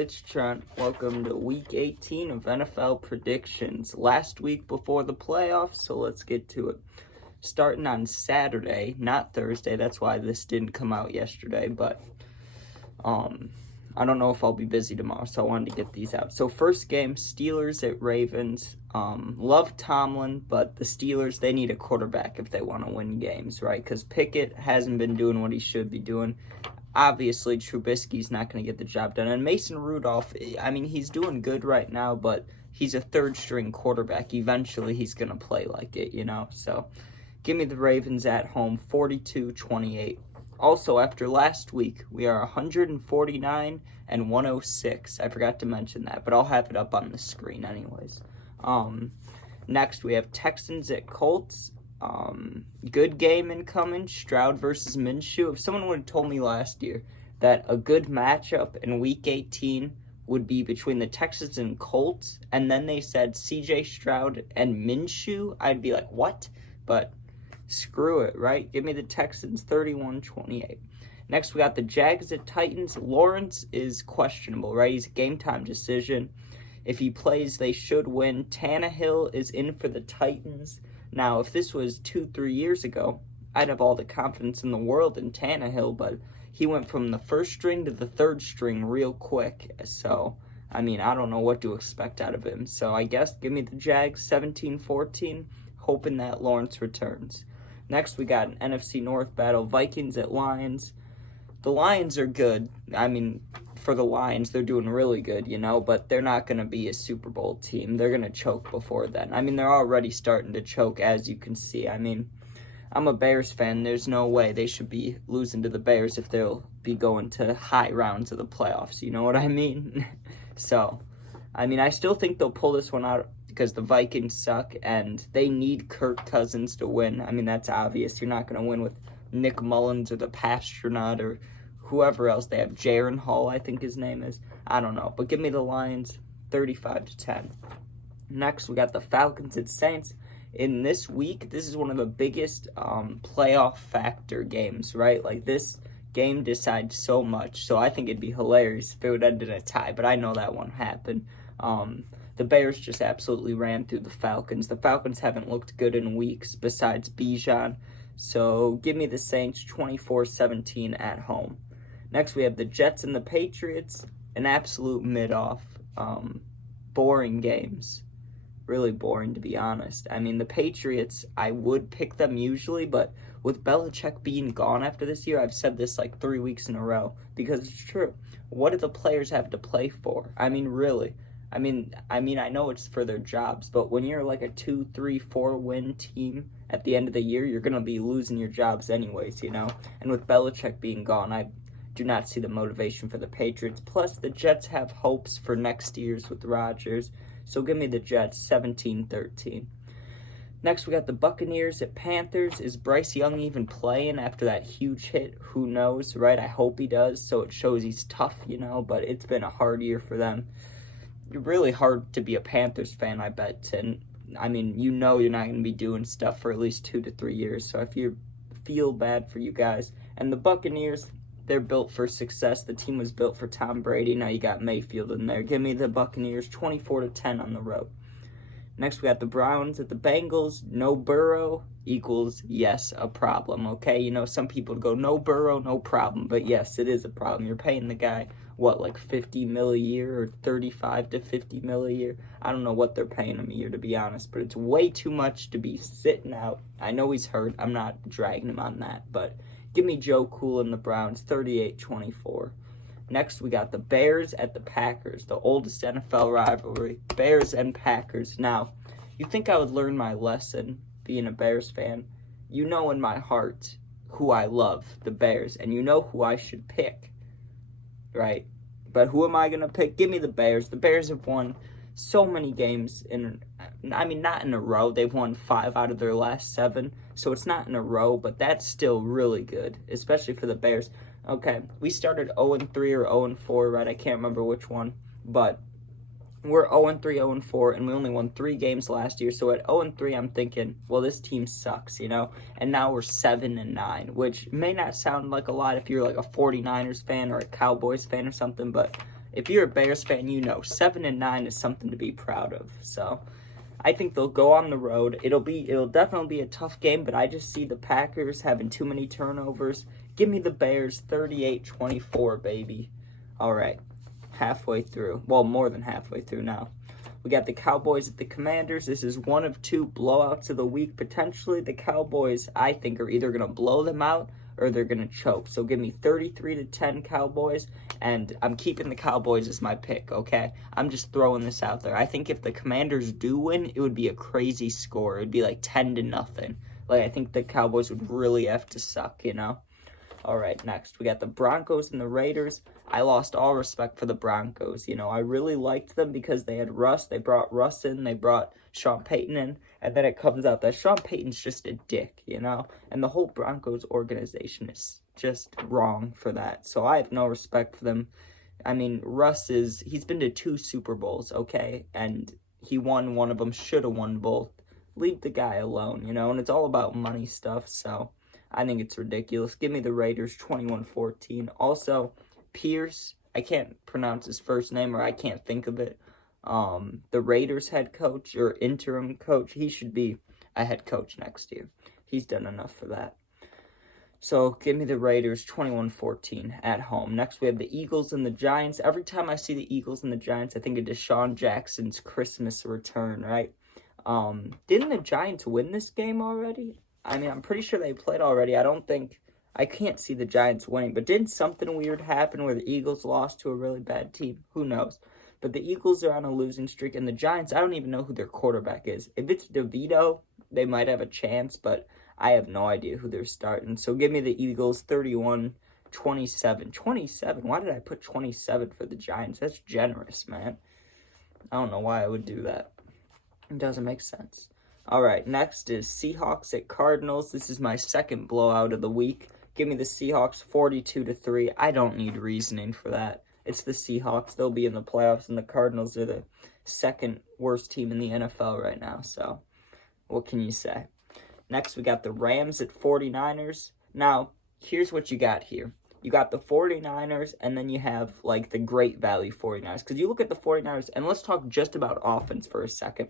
it's Trent. Welcome to week 18 of NFL predictions. Last week before the playoffs, so let's get to it. Starting on Saturday, not Thursday, that's why this didn't come out yesterday, but I don't know if I'll be busy tomorrow, so I wanted to get these out. So first game, Steelers at Ravens. Love Tomlin, but the Steelers, they need a quarterback if they want to win games, right? Because Pickett hasn't been doing what he should be doing. Obviously, Trubisky's not going to get the job done. And Mason Rudolph, I mean, he's doing good right now, but he's a third-string quarterback. Eventually, he's going to play like it, you know? So, give me the Ravens at home, 42-28. Also, after last week, we are 149 and 106. I forgot to mention that, but I'll have it up on the screen anyways. Next, we have Texans at Colts. Good game incoming, Stroud versus Minshew. If someone would have told me last year that a good matchup in Week 18 would be between the Texans and Colts, and then they said CJ Stroud and Minshew, I'd be like, what? But screw it, right? Give me the Texans 31-28. Next, we got the Jags at Titans. Lawrence is questionable, right? He's a game-time decision. If he plays, they should win. Tannehill is in for the Titans. Now, if this was 2-3 years ago, I'd have all the confidence in the world in Tannehill, but he went from the first string to the third string real quick. So, I mean, I don't know what to expect out of him. So, I guess give me the Jags 17-14, hoping that Lawrence returns. Next, we got an NFC North battle, Vikings at Lions. The Lions are good. I mean, for the Lions, they're doing really good, you know, but they're not going to be a Super Bowl team. They're going to choke before then. I mean, they're already starting to choke, as you can see. I mean, I'm a Bears fan. There's no way they should be losing to the Bears if they'll be going to high rounds of the playoffs. You know what I mean? So, I mean, I still think they'll pull this one out because the Vikings suck, and they need Kirk Cousins to win. I mean, that's obvious. You're not going to win with Nick Mullins or the Pastronaut or whoever else they have. Jaron Hall, I think his name is. I don't know. But give me the Lions 35-10. Next, we got the Falcons at Saints. In this week, this is one of the biggest playoff factor games, right? Like, this game decides so much. So I think it'd be hilarious if it would end in a tie. But I know that won't happen. The Bears just absolutely ran through the Falcons. The Falcons haven't looked good in weeks besides Bijan. So give me the Saints 24-17 at home. Next, we have the Jets and the Patriots. An absolute mid-off. Boring games. Really boring, to be honest. I mean, the Patriots, I would pick them usually, but with Belichick being gone after this year, I've said this like 3 weeks in a row, because it's true. What do the players have to play for? I mean, really. I mean, I know it's for their jobs, but when you're like a 2, 3, 4 win team at the end of the year, you're going to be losing your jobs anyways, you know? And with Belichick being gone, I do not see the motivation for the Patriots. Plus, the Jets have hopes for next year's with Rodgers. So give me the Jets 17-13. Next, we got the Buccaneers at Panthers. Is Bryce Young even playing after that huge hit? Who knows, right? I hope he does, so it shows he's tough, you know? But it's been a hard year for them. Really hard to be a Panthers fan, I bet. And, I mean, you know you're not going to be doing stuff for at least 2 to 3 years. So if you feel bad for you guys. And the Buccaneers, they're built for success. The team was built for Tom Brady. Now you got Mayfield in there. Give me the Buccaneers 24-10 on the road. Next, we got the Browns at the Bengals. No Burrow equals, yes, a problem, okay? You know, some people go, no Burrow, no problem. But, yes, it is a problem. You're paying the guy, what, like $50 million a year or $35 to $50 million a year? I don't know what they're paying him a year, to be honest, but it's way too much to be sitting out. I know he's hurt. I'm not dragging him on that, but give me Joe Cool and the Browns 38-24. Next, we got the Bears at the Packers, the oldest NFL rivalry, Bears and Packers. Now, you think I would learn my lesson being a Bears fan? You know in my heart who I love, the Bears, and you know who I should pick, right? But who am I going to pick? Give me the Bears. The Bears have won so many games not in a row. They've won 5 out of their last 7, so it's not in a row, but that's still really good, especially for the Bears. Okay, we started 0-3 or 0-4, right? I can't remember which one, but we're 0-3, 0-4, and we only won 3 games last year. So at 0-3, I'm thinking, well, this team sucks, you know? And now we're 7-9, which may not sound like a lot if you're like a 49ers fan or a Cowboys fan or something, but if you're a Bears fan, you know 7-9 is something to be proud of. So I think they'll go on the road. It'll definitely be a tough game, but I just see the Packers having too many turnovers. Give me the Bears 38-24, baby. All right, halfway through. Well, more than halfway through now. We got the Cowboys at the Commanders. This is one of two blowouts of the week. Potentially, the Cowboys, I think, are either going to blow them out or they're going to choke. So give me 33-10 Cowboys, and I'm keeping the Cowboys as my pick, okay? I'm just throwing this out there. I think if the Commanders do win, it would be a crazy score. It would be like 10-0. Like, I think the Cowboys would really have to suck, you know? All right, next, we got the Broncos and the Raiders. I lost all respect for the Broncos. You know, I really liked them because they had Russ. They brought Russ in. They brought Sean Payton in. And then it comes out that Sean Payton's just a dick, you know? And the whole Broncos organization is just wrong for that. So I have no respect for them. I mean, he's been to 2 Super Bowls, okay? And he won one of them, should have won both. Leave the guy alone, you know? And it's all about money stuff, so I think it's ridiculous. Give me the Raiders 21-14. Also, Pierce, I can't pronounce his first name, or I can't think of it. The Raiders head coach or interim coach, he should be a head coach next year. He's done enough for that. So give me the Raiders 21-14 at home. Next, we have the Eagles and the Giants. Every time I see the Eagles and the Giants, I think of Deshaun Jackson's Christmas return, right? Didn't the Giants win this game already? I mean, I'm pretty sure they played already. I can't see the Giants winning, but didn't something weird happen where the Eagles lost to a really bad team? Who knows? But the Eagles are on a losing streak, and the Giants, I don't even know who their quarterback is. If it's DeVito, they might have a chance, but I have no idea who they're starting. So give me the Eagles 31-27. 27? Why did I put 27 for the Giants? That's generous, man. I don't know why I would do that. It doesn't make sense. All right, next is Seahawks at Cardinals. This is my second blowout of the week. Give me the Seahawks 42-3. I don't need reasoning for that. It's the Seahawks. They'll be in the playoffs, and the Cardinals are the second worst team in the NFL right now. So what can you say? Next, we got the Rams at 49ers. Now, here's what you got here. You got the 49ers, and then you have, like, the Great Value 49ers. Because you look at the 49ers, and let's talk just about offense for a second.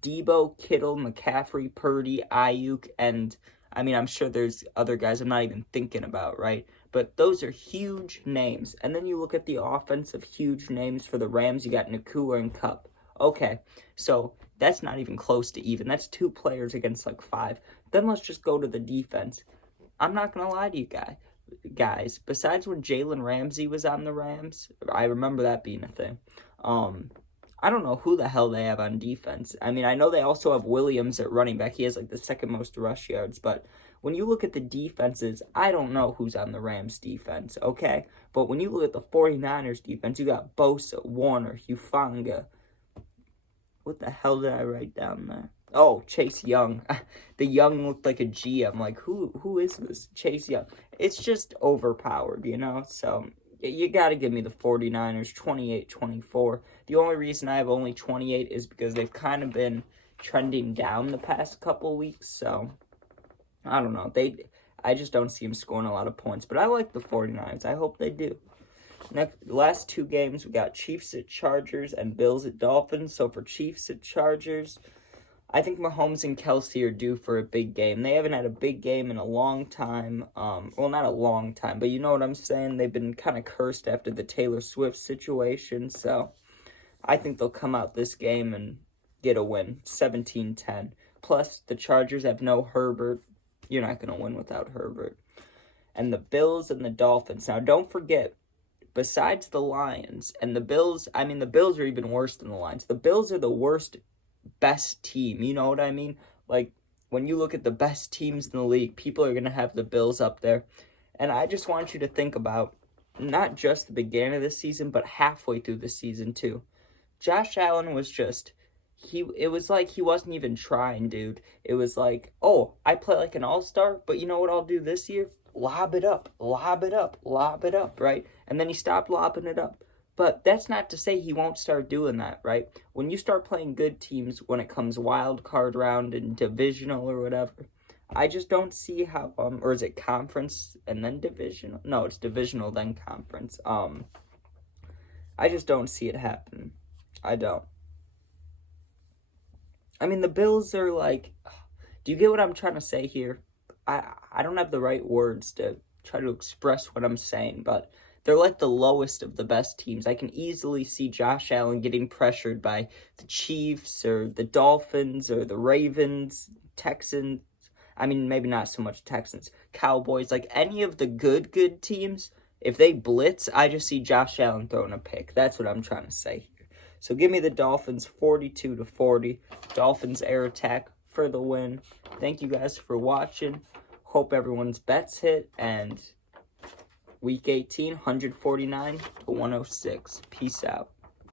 Debo, Kittle, McCaffrey, Purdy, Ayuk, and, I mean, I'm sure there's other guys I'm not even thinking about, right? But those are huge names. And then you look at the offensive huge names for the Rams. You got Nakua and Kupp. Okay, so that's not even close to even. That's 2 players against, like, 5. Then let's just go to the defense. I'm not going to lie to you guys. Besides when Jalen Ramsey was on the Rams, I remember that being a thing. I don't know who the hell they have on defense. I mean, I know they also have Williams at running back. He has, like, the second most rush yards. But when you look at the defenses, I don't know who's on the Rams defense, okay? But when you look at the 49ers defense, you got Bosa, Warner, Hufanga. What the hell did I write down there? Oh, Chase Young. The Young looked like a G. I'm like, who is this? Chase Young. It's just overpowered, you know? So you got to give me the 49ers 28-24. The only reason I have only 28 is because they've kind of been trending down the past couple weeks. So I don't know. I just don't see them scoring a lot of points. But I like the 49ers. I hope they do. Next, last 2 games, we got Chiefs at Chargers and Bills at Dolphins. So for Chiefs at Chargers, I think Mahomes and Kelsey are due for a big game. They haven't had a big game in a long time. Well, not a long time, but you know what I'm saying? They've been kind of cursed after the Taylor Swift situation. So I think they'll come out this game and get a win, 17-10. Plus, the Chargers have no Herbert. You're not going to win without Herbert. And the Bills and the Dolphins. Now, don't forget, besides the Lions and the Bills, I mean, the Bills are even worse than the Lions. The Bills are the best team, you know what I mean? Like, when you look at the best teams in the league, people are going to have the Bills up there. And I just want you to think about not just the beginning of the season, but halfway through the season, too. Josh Allen was just, it was like he wasn't even trying, dude. It was like, oh, I play like an all-star, but you know what I'll do this year? Lob it up, right? And then he stopped lobbing it up. But that's not to say he won't start doing that, right? When you start playing good teams, when it comes wild card round and divisional or whatever, I just don't see how, or is it conference and then divisional? No, it's divisional then conference. I just don't see it happening. I don't. I mean, the Bills are like, do you get what I'm trying to say here? I don't have the right words to try to express what I'm saying, but they're like the lowest of the best teams. I can easily see Josh Allen getting pressured by the Chiefs or the Dolphins or the Ravens, Texans. I mean, maybe not so much Texans, Cowboys, like any of the good teams. If they blitz, I just see Josh Allen throwing a pick. That's what I'm trying to say here. So give me the Dolphins 42-40. Dolphins air attack for the win. Thank you guys for watching. Hope everyone's bets hit. And Week 18, 149-106. Peace out.